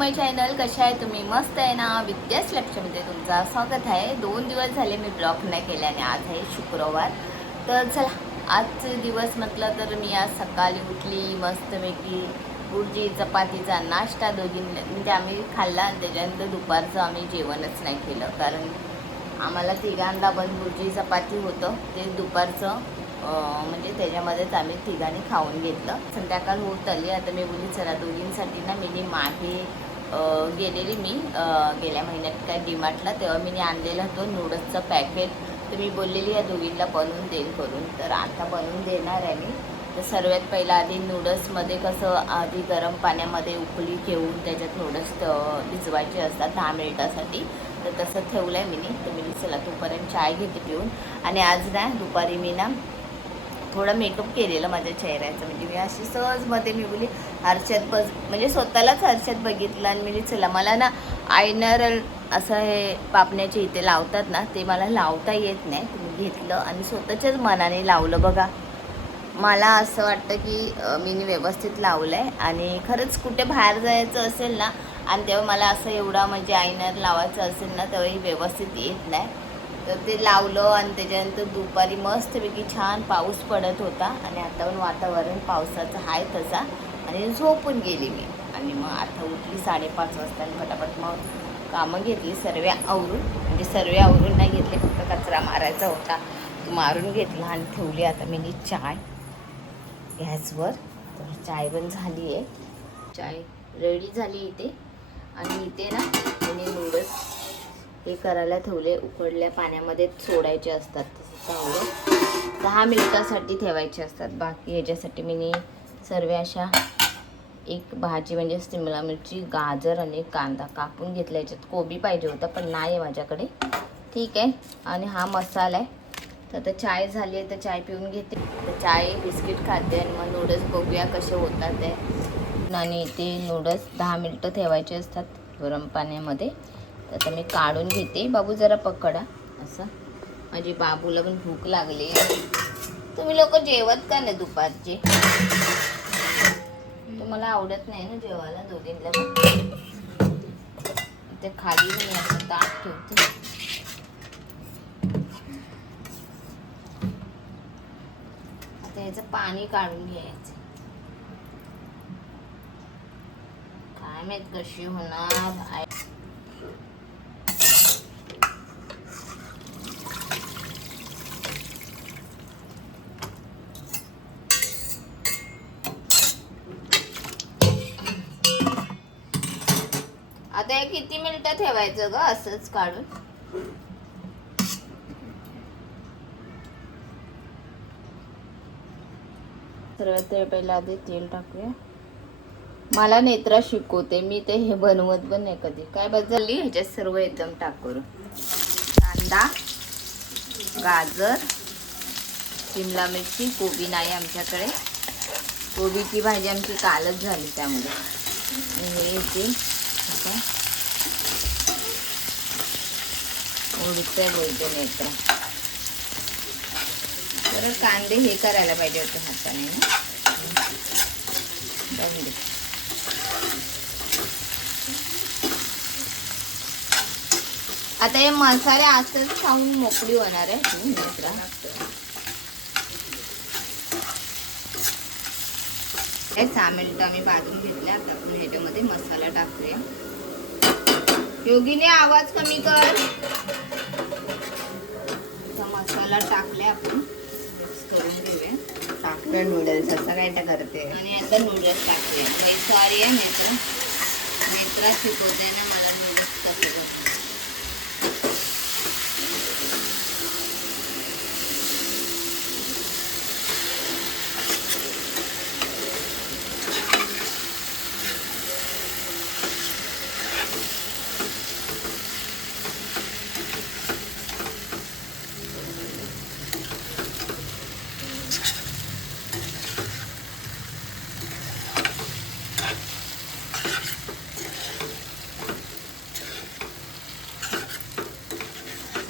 Channel कशा आहे तुम्ही? मस्त आहे ना? विद्यास लक्षमध्ये तुमचं स्वागत आहे. दोन दिवस झाले मी ब्लॉग नाही केल्याने आज आहे शुक्रवार. तर चला आजचे दिवस म्हटलं तर मी आज सकाळी उठली मस्तपैकी गुरजी चपातीचा नाश्ता दोघी म्हणजे आम्ही खाल्ला आणि त्याच्यानंतर दुपारचं आम्ही जेवणच नाही केलं. कारण आम्हाला तिघांदा पण गुरजी चपाती होतं. ते दुपारचं म्हणजे त्याच्यामध्येच आम्ही तिघांनी खाऊन घेतलं. संध्याकाळ होत आली. आता मी बोलली चला दोघींसाठी ना मी मागे गेलेली मी. गेल्या महिन्यात काय डीमार्टला तेव्हा मी आणलेलं तो नूडल्सचं पॅकेट तर मी बोललेली या दोघींना बनवून देईन करून. तर आता बनवून देणार आहे मी. तर सर्वात पहिलं आधी नूडल्समध्ये कसं आधी गरम पाण्यामध्ये उकळी घेऊन त्याच्यात नूडल्स भिजवायचे असतात दहा मिनिटासाठी. तर तसं ठेवलं आहे मी तर मी चला तोपर्यंत चाय घेते पिऊन. आणि आज ना दुपारी मी ना थोडा मेकअप केलेलं माझ्या चेहऱ्याचं. म्हणजे मी अशी सहजमध्ये मी बोली आरशात बस म्हणजे स्वतःलाच आरशात बघितलं आणि मी चला मला ना आयनर असं हे पापण्याचे इथे लावतात ना ते मला लावता येत नाही. तुम्ही मी घेतलं आणि स्वतःच्याच मनाने लावलं बघा. मला असं वाटतं की मी व्यवस्थित लावलं आहे आणि खरंच कुठे बाहेर जायचं असेल ना आणि तेव्हा मला असं एवढा म्हणजे आयनर लावायचं असेल ना तेव्हाही व्यवस्थित येत नाही. तर ते लावलं आणि त्याच्यानंतर दुपारी मस्तपैकी छान पाऊस पडत होता आणि आता पण वातावरण पावसाचं आहे तसा. आणि झोपून गेली मी. आणि मग आता उठली साडेपाच वाजता आणि फटाफट मग कामं घेतली सर्व आवरून. म्हणजे सर्व आवरून नाही घेतले फक्त कचरा मारायचा होता. तो मारून घेतला आणि ठेवली. आता मी नी चाय गॅसवर. तर चाय पण झाली आहे. चाय रेडी झाली इथे. आणि इथे ना त्याने नूडल्स हे करायला ठेवले उकडल्या पाण्यामध्ये सोडायचे असतात तसं चावलं दहा मिनिटासाठी ठेवायचे असतात. बाकी ह्याच्यासाठी मी सर्व अशा एक भाजी म्हणजे शिमला मिरची गाजर आणि कांदा कापून घेतला याच्यात कोबी पाहिजे होता पण नाही आहे माझ्याकडे. ठीक आहे. आणि हा मसाला आहे. तर आता चाय झाली आहे तर चाय पिऊन घेते. तर चाय बिस्किट खाते आणि मग नूडल्स बघूया कसे होतात ते. आणि ते नूडल्स दहा मिनटं ठेवायचे असतात गरम पाण्यामध्ये. आता मी काढून घेते. बाबू जरा पकडा. असं. माझी बाबूला पण भूक लागली तुम्ही लोक जेवत का नाही दुपारचे? तुम्हाला आवडत नाही ना जेवायला दोघींना पण? ते खाली मी असं ताट ठेवते. आता याचं पाणी काढून घ्यायचं. काय माहीत कशी होणार. आता हे किती मिनिटं ठेवायचं ग? असंच काढून. सर्वात पहिला आधी तेल टाकूया. मला नेत्रा शिकवते मी ते हे बनवत पण नाही कधी. काय बदलली? ह्याच्यात सर्व एकदम टाकून कांदा गाजर शिमला मिरची कोबी नाही आमच्याकडे. कोबीची भाजी आमची कालच झाली त्यामुळे. आणि हे ते असं उडते बोलते नेत्रा तर कांदे हे करायला पाहिजे होते हाताने ना दे. आता हे मसाले असंच खाऊन मोकळी होणार आहे तू नेत्रा हे सहा मिनिटं आम्ही भाजून घेतल्या आता आपण ह्याच्यामध्ये मसाला टाकूया योगीने आवाज कमी कर. मसाला टाकले आपण. मिक्स करून घेऊया. टाकलं नूडल्स असं काय त्या करते. आणि आता नूडल्स टाकूया. काही सॉरी आहे मित्र. मित्रा शिकवते ना मला.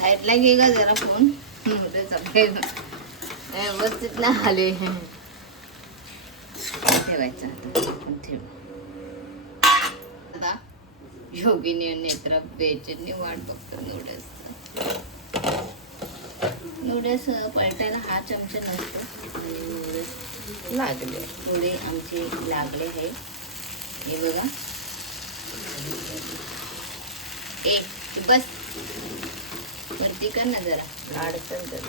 साईडला घे का जरा फोन. व्यवस्थित ना आले. ठेवायचं आता. योगिनी नेत्र बेचनी वाट बघतो नूडल्स नूडल्स पलटायला हा चमचा नसतो. आणि नूडल्स लागले. थोडे आमचे लागले आहे हे बघा. ए तू बस. वरती कर ना जरा. अडचण तर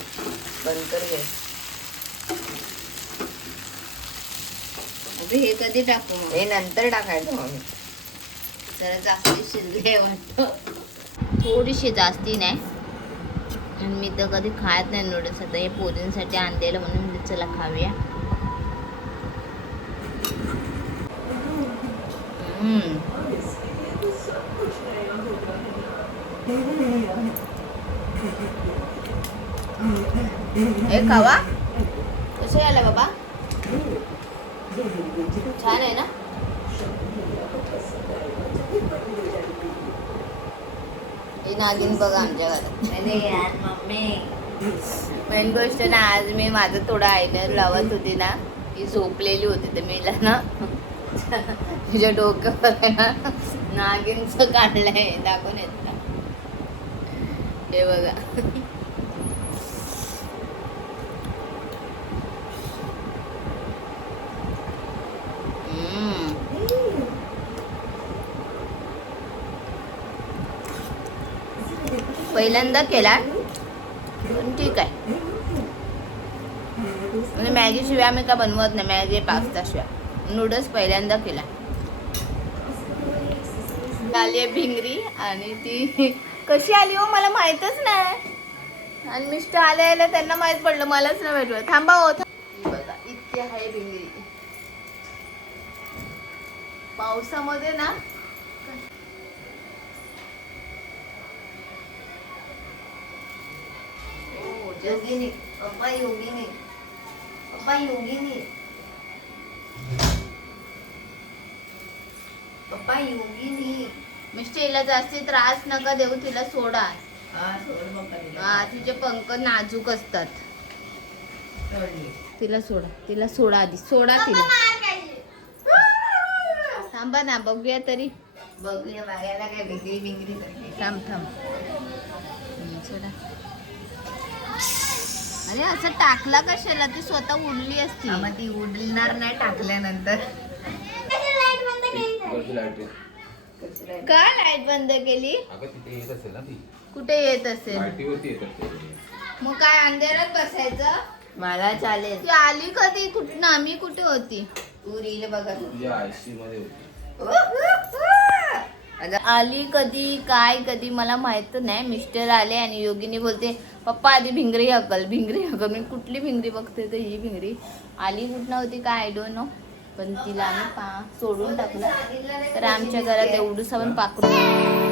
बंद कर गॅस हे कधी टाकू मग? हे नंतर टाकायचं मम्मी. जरा जास्ती शिजले वाटतं. थोडीशी जास्ती नाही. आणि मी तर कधी खात नाही नूडल्स आता हे पोरींसाठी आणलेलं म्हणून चला खाऊया. हम्म. हे खावा. कसे आला बाबा? छान आहे ना? ही नागिन बघा आमच्या घरात अरे यार मम्मी. मेन गोष्ट ना आज मी माझं थोडं आयनर लावत होती ना ती झोपलेली होती तर मीला ना तुझ्या डोक्यावर ना नागिनचं काढलंय दाखवून येत हे बघा. पहिल्यांदा केला. पण ठीक आहे. म्हणजे मॅगी शिवाय आम्ही का बनवत नाही. मॅगी पास्ता शिवाय. नूडल्स पहिल्यांदा केला. झाली आहे भिंगरी आणि ती कशी आली हो? मला माहीतच नाही. आणि मिस्टर आले आले त्यांना माहीत पडलं मलाच नाही भेटलं थांबा हो थांब. बघा इतकी आहे भिंगरी पावसामध्ये ना हो, योगिनी पप्पा योगिनी पप्पा योगिनी. पप्पा योगिनी. मिस्टर हिला जास्ती त्रास नका देऊ तिला सोडा. हा तिचे पंख नाजूक असतात. तिला सोडा तिला सोडा आधी सोडा तिला. थांबा ना बघूया तरी. बघूया बघायला काय बिंगरी बिंगरी थांब थांब. सोडा. अरे असं टाकला कशाला? ती स्वतः उडली असती. मग ती उडणार नाही टाकल्यानंतर. का लाइट बंद केली? अगं तिथे येत असेल ना ती. कुठे येत असेल? लाईटीवरती येत असेल. मग काय अंधेरात बसायचं? मला चालेल. ती आली कधी? कुठं आम्ही कुठे होती? तू रील बघत तुझ्या आयसी मध्ये होती. आता आली कधी? काय कधी? मला माहीत नाही. मिस्टर आले आणि योगिनी बोलते पप्पा आधी भिंगरी हकल भिंगरी हकल. मी कुठली भिंगरी बघते तर ही भिंगरी. आली कुठं होती काय? आय डोंट नो पण तिला आम्ही पा सोडून टाकलं. तर आमच्या घरात एवढं पण पाकरू